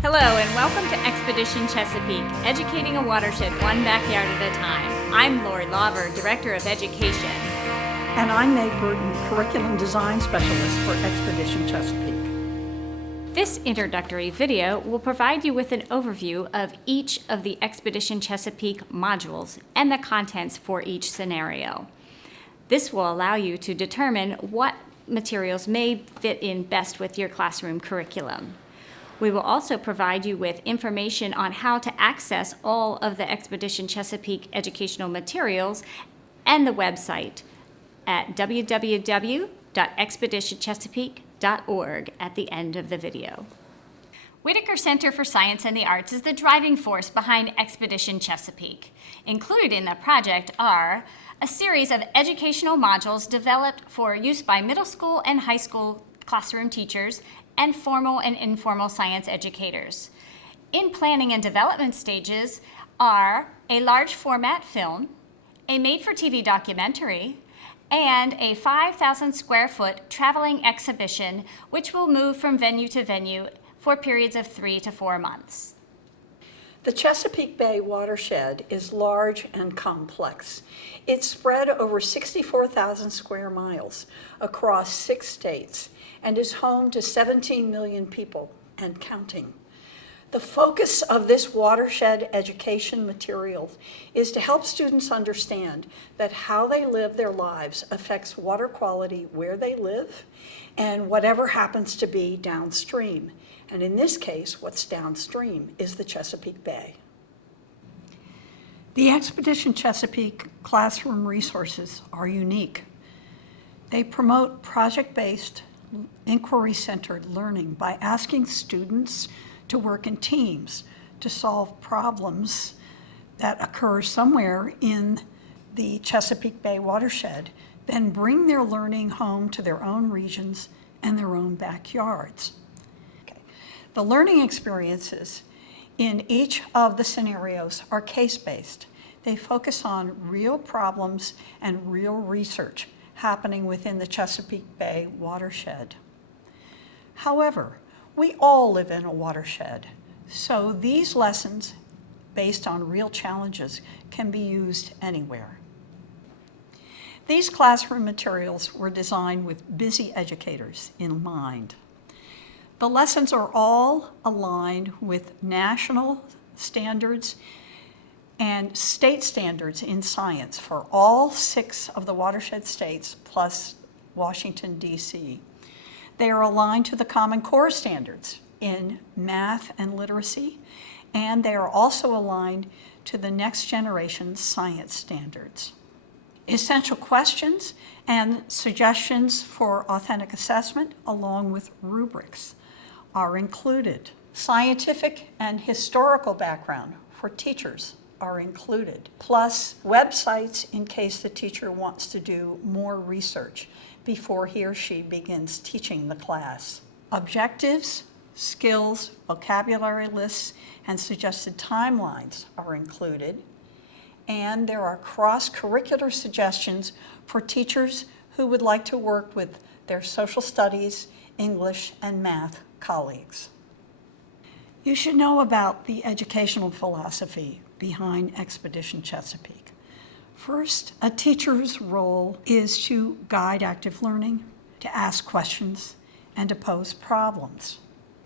Hello and welcome to Expedition Chesapeake, educating a watershed one backyard at a time. I'm Lori Lauver, Director of Education. And I'm Meg Burton, Curriculum Design Specialist for Expedition Chesapeake. This introductory video will provide you with an overview of each of the Expedition Chesapeake modules and the contents for each scenario. This will allow you to determine what materials may fit in best with your classroom curriculum. We will also provide you with information on how to access all of the Expedition Chesapeake educational materials and the website at www.expeditionchesapeake.org at the end of the video. Whitaker Center for Science and the Arts is the driving force behind Expedition Chesapeake. Included in the project are a series of educational modules developed for use by middle school and high school classroom teachers and formal and informal science educators. In planning and development stages are a large format film, a made-for-TV documentary, and a 5,000 square foot traveling exhibition which will move from venue to venue for periods of 3 to 4 months. The Chesapeake Bay watershed is large and complex. It's spread over 64,000 square miles across 6 states and is home to 17 million people and counting. The focus of this watershed education material is to help students understand that how they live their lives affects water quality where they live and whatever happens to be downstream. And in this case, what's downstream is the Chesapeake Bay. The Expedition Chesapeake classroom resources are unique. They promote project-based, inquiry-centered learning by asking students to work in teams to solve problems that occur somewhere in the Chesapeake Bay watershed, then bring their learning home to their own regions and their own backyards. The learning experiences in each of the scenarios are case-based. They focus on real problems and real research happening within the Chesapeake Bay watershed. However, we all live in a watershed, so these lessons, based on real challenges, can be used anywhere. These classroom materials were designed with busy educators in mind. The lessons are all aligned with national standards and state standards in science for all 6 of the watershed states plus Washington, D.C. They are aligned to the Common Core standards in math and literacy, and they are also aligned to the next generation science standards. Essential questions and suggestions for authentic assessment, along with rubrics, are included. Scientific and historical background for teachers are included, plus websites in case the teacher wants to do more research before he or she begins teaching the class. Objectives, skills, vocabulary lists, and suggested timelines are included. And there are cross-curricular suggestions for teachers who would like to work with their social studies, English, and math colleagues. You should know about the educational philosophy behind Expedition Chesapeake. First, a teacher's role is to guide active learning, to ask questions, and to pose problems.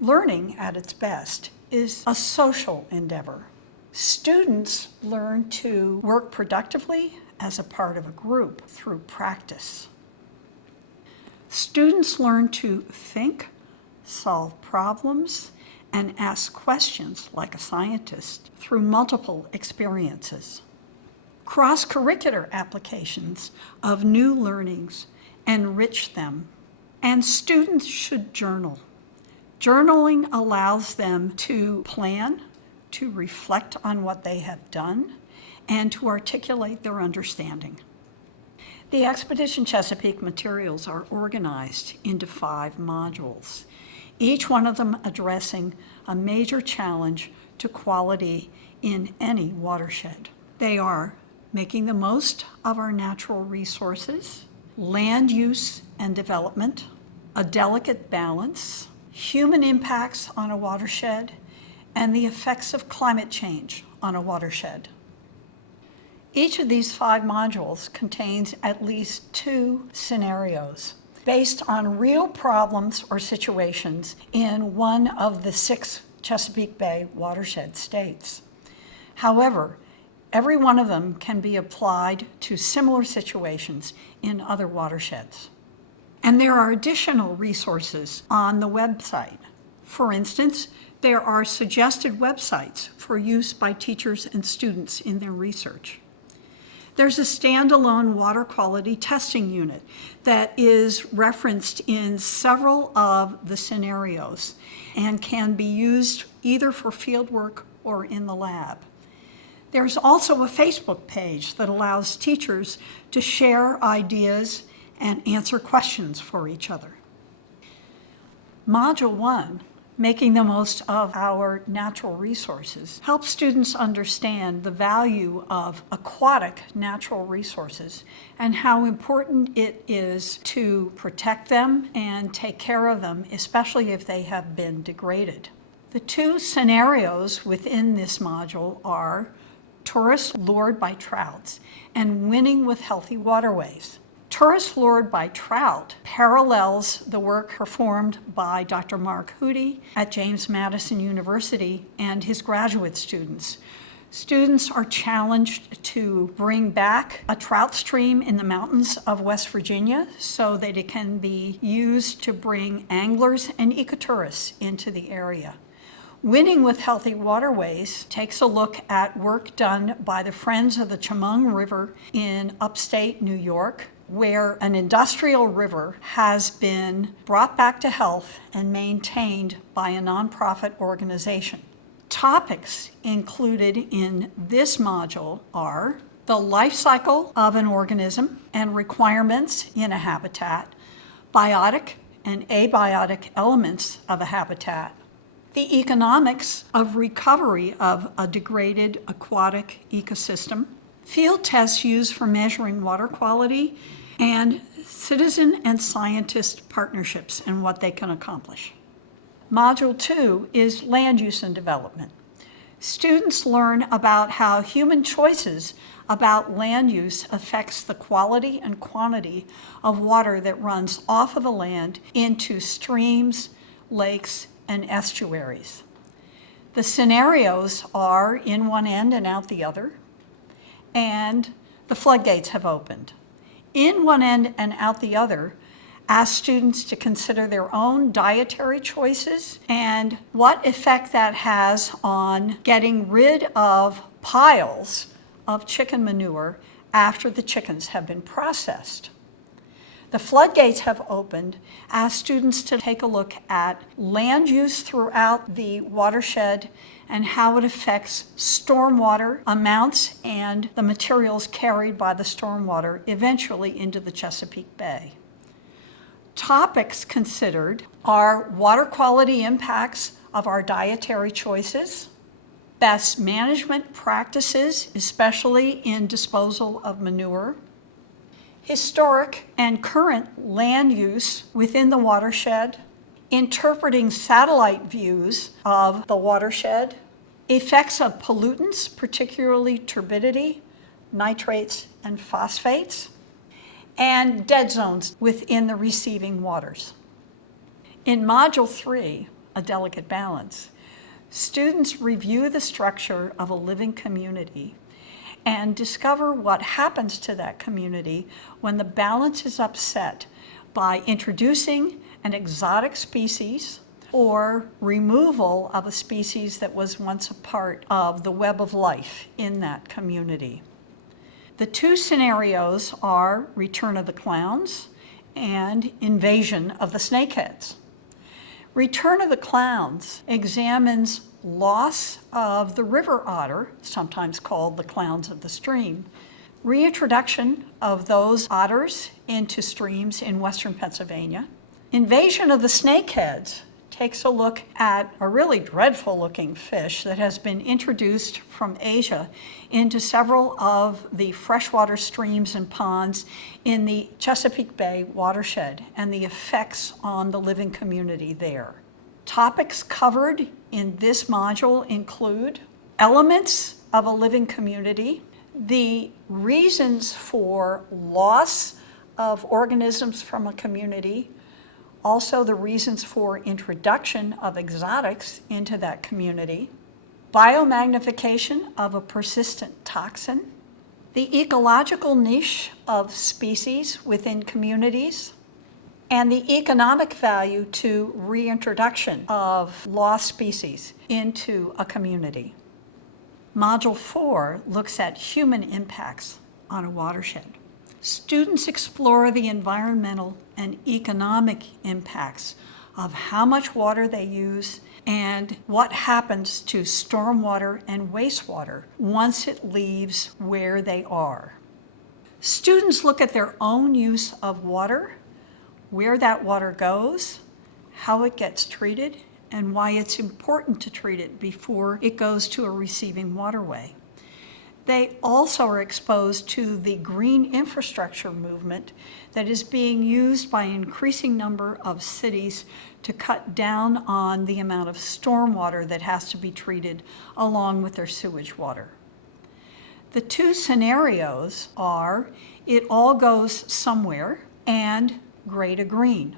Learning at its best is a social endeavor. Students learn to work productively as a part of a group through practice. Students learn to think, solve problems, and ask questions like a scientist through multiple experiences. Cross-curricular applications of new learnings enrich them, and students should journal. Journaling allows them to plan, to reflect on what they have done, and to articulate their understanding. The Expedition Chesapeake materials are organized into 5 modules, each one of them addressing a major challenge to quality in any watershed. They are making the most of our natural resources, land use and development, a delicate balance, human impacts on a watershed, and the effects of climate change on a watershed. Each of these 5 modules contains at least 2 scenarios based on real problems or situations in one of the 6 Chesapeake Bay watershed states. However, every one of them can be applied to similar situations in other watersheds. And there are additional resources on the website. For instance, there are suggested websites for use by teachers and students in their research. There's a standalone water quality testing unit that is referenced in several of the scenarios and can be used either for fieldwork or in the lab. There's also a Facebook page that allows teachers to share ideas and answer questions for each other. Module 1, Making the Most of Our Natural Resources, helps students understand the value of aquatic natural resources and how important it is to protect them and take care of them, especially if they have been degraded. The 2 scenarios within this module are Tourists Lured by Trouts and Winning with Healthy Waterways. Tourists Lured by Trout parallels the work performed by Dr. Mark Hootie at James Madison University and his graduate students. Students are challenged to bring back a trout stream in the mountains of West Virginia so that it can be used to bring anglers and ecotourists into the area. Winning with Healthy Waterways takes a look at work done by the Friends of the Chemung River in upstate New York, where an industrial river has been brought back to health and maintained by a nonprofit organization. Topics included in this module are the life cycle of an organism and requirements in a habitat, biotic and abiotic elements of a habitat, the economics of recovery of a degraded aquatic ecosystem, field tests used for measuring water quality, and citizen and scientist partnerships and what they can accomplish. Module 2 is Land Use and Development. Students learn about how human choices about land use affects the quality and quantity of water that runs off of the land into streams, lakes, and estuaries. The scenarios are in one end and out the other, and the floodgates have opened. In one end and out the other, ask students to consider their own dietary choices and what effect that has on getting rid of piles of chicken manure after the chickens have been processed. The floodgates have opened. Ask students to take a look at land use throughout the watershed and how it affects stormwater amounts and the materials carried by the stormwater eventually into the Chesapeake Bay. Topics considered are water quality impacts of our dietary choices, best management practices, especially in disposal of manure, historic and current land use within the watershed, interpreting satellite views of the watershed, effects of pollutants, particularly turbidity, nitrates, and phosphates, and dead zones within the receiving waters. In Module 3, A Delicate Balance, students review the structure of a living community and discover what happens to that community when the balance is upset by introducing an exotic species or removal of a species that was once a part of the web of life in that community. The 2 scenarios are Return of the Clowns and Invasion of the Snakeheads. Return of the Clowns examines loss of the river otter, sometimes called the clowns of the stream, reintroduction of those otters into streams in western Pennsylvania. Invasion of the snakeheads takes a look at a really dreadful looking fish that has been introduced from Asia into several of the freshwater streams and ponds in the Chesapeake Bay watershed and the effects on the living community there. Topics covered in this module include elements of a living community, the reasons for loss of organisms from a community, also the reasons for introduction of exotics into that community, biomagnification of a persistent toxin, the ecological niche of species within communities, and the economic value to reintroduction of lost species into a community. Module 4 looks at human impacts on a watershed. Students explore the environmental and economic impacts of how much water they use and what happens to stormwater and wastewater once it leaves where they are. Students look at their own use of water, where that water goes, how it gets treated, and why it's important to treat it before it goes to a receiving waterway. They also are exposed to the green infrastructure movement that is being used by an increasing number of cities to cut down on the amount of stormwater that has to be treated along with their sewage water. The two scenarios are it all goes somewhere and gray to green.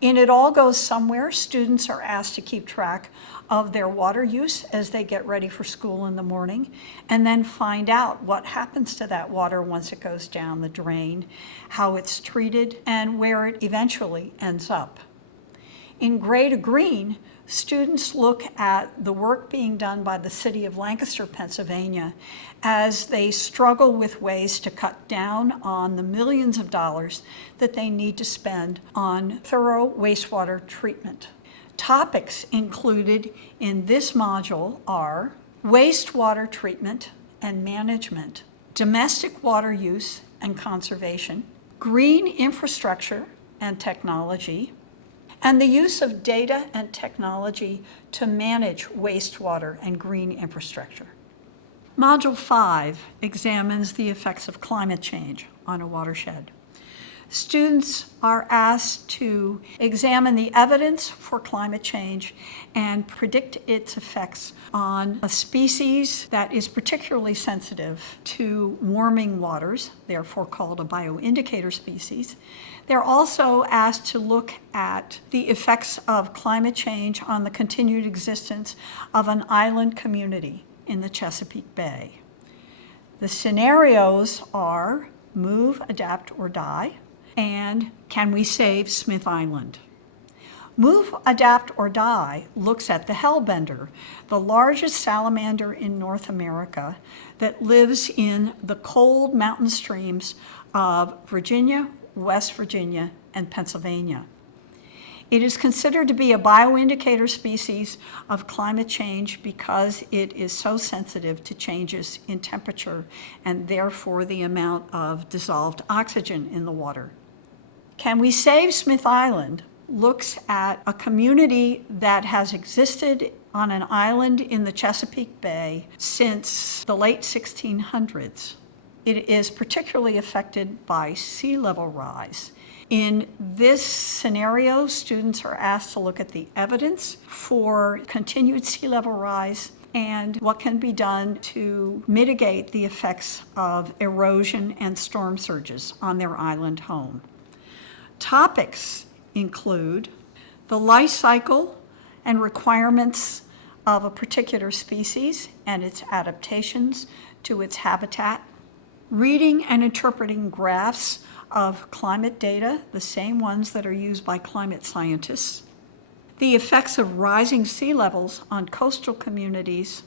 In It All Goes Somewhere, students are asked to keep track of their water use as they get ready for school in the morning, and then find out what happens to that water once it goes down the drain, how it's treated, and where it eventually ends up. In Gray to Green, students look at the work being done by the city of Lancaster, Pennsylvania, as they struggle with ways to cut down on the millions of dollars that they need to spend on thorough wastewater treatment. Topics included in this module are wastewater treatment and management, domestic water use and conservation, green infrastructure and technology, and the use of data and technology to manage wastewater and green infrastructure. Module 5 examines the effects of climate change on a watershed. Students are asked to examine the evidence for climate change and predict its effects on a species that is particularly sensitive to warming waters, therefore called a bioindicator species. They're also asked to look at the effects of climate change on the continued existence of an island community in the Chesapeake Bay. The scenarios are move, adapt, or die, and can we save Smith Island? Move, Adapt, or Die looks at the hellbender, the largest salamander in North America that lives in the cold mountain streams of Virginia, West Virginia, and Pennsylvania. It is considered to be a bioindicator species of climate change because it is so sensitive to changes in temperature and therefore the amount of dissolved oxygen in the water. Can We Save Smith Island looks at a community that has existed on an island in the Chesapeake Bay since the late 1600s. It is particularly affected by sea level rise. In this scenario, students are asked to look at the evidence for continued sea level rise and what can be done to mitigate the effects of erosion and storm surges on their island home. Topics include the life cycle and requirements of a particular species and its adaptations to its habitat, reading and interpreting graphs of climate data, the same ones that are used by climate scientists, the effects of rising sea levels on coastal communities,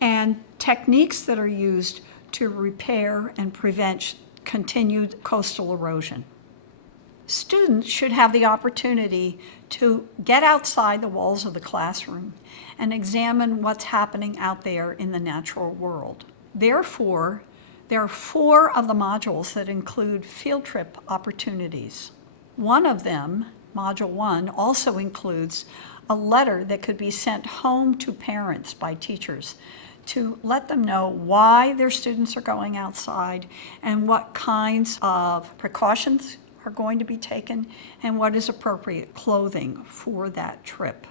and techniques that are used to repair and prevent continued coastal erosion. Students should have the opportunity to get outside the walls of the classroom and examine what's happening out there in the natural world. Therefore, there are 4 of the modules that include field trip opportunities. One of them, Module 1, also includes a letter that could be sent home to parents by teachers to let them know why their students are going outside and what kinds of precautions are going to be taken and what is appropriate clothing for that trip.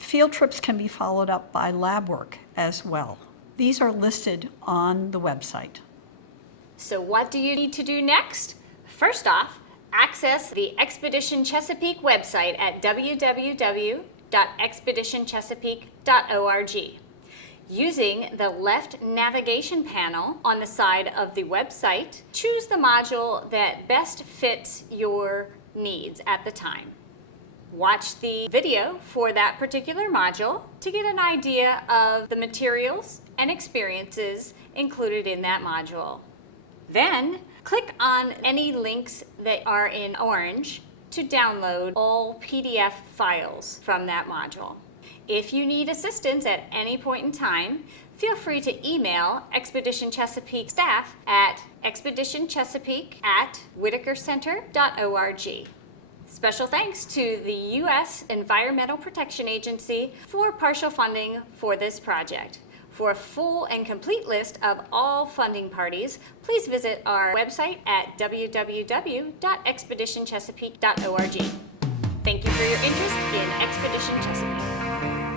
Field trips can be followed up by lab work as well. These are listed on the website. So what do you need to do next? First off, access the Expedition Chesapeake website at www.expeditionchesapeake.org. Using the left navigation panel on the side of the website, choose the module that best fits your needs at the time. Watch the video for that particular module to get an idea of the materials and experiences included in that module. Then, click on any links that are in orange to download all PDF files from that module. If you need assistance at any point in time, feel free to email Expedition Chesapeake staff at expeditionchesapeake@whitakercenter.org. Special thanks to the U.S. Environmental Protection Agency for partial funding for this project. For a full and complete list of all funding parties, please visit our website at www.expeditionchesapeake.org. Thank you for your interest in Expedition Chesapeake.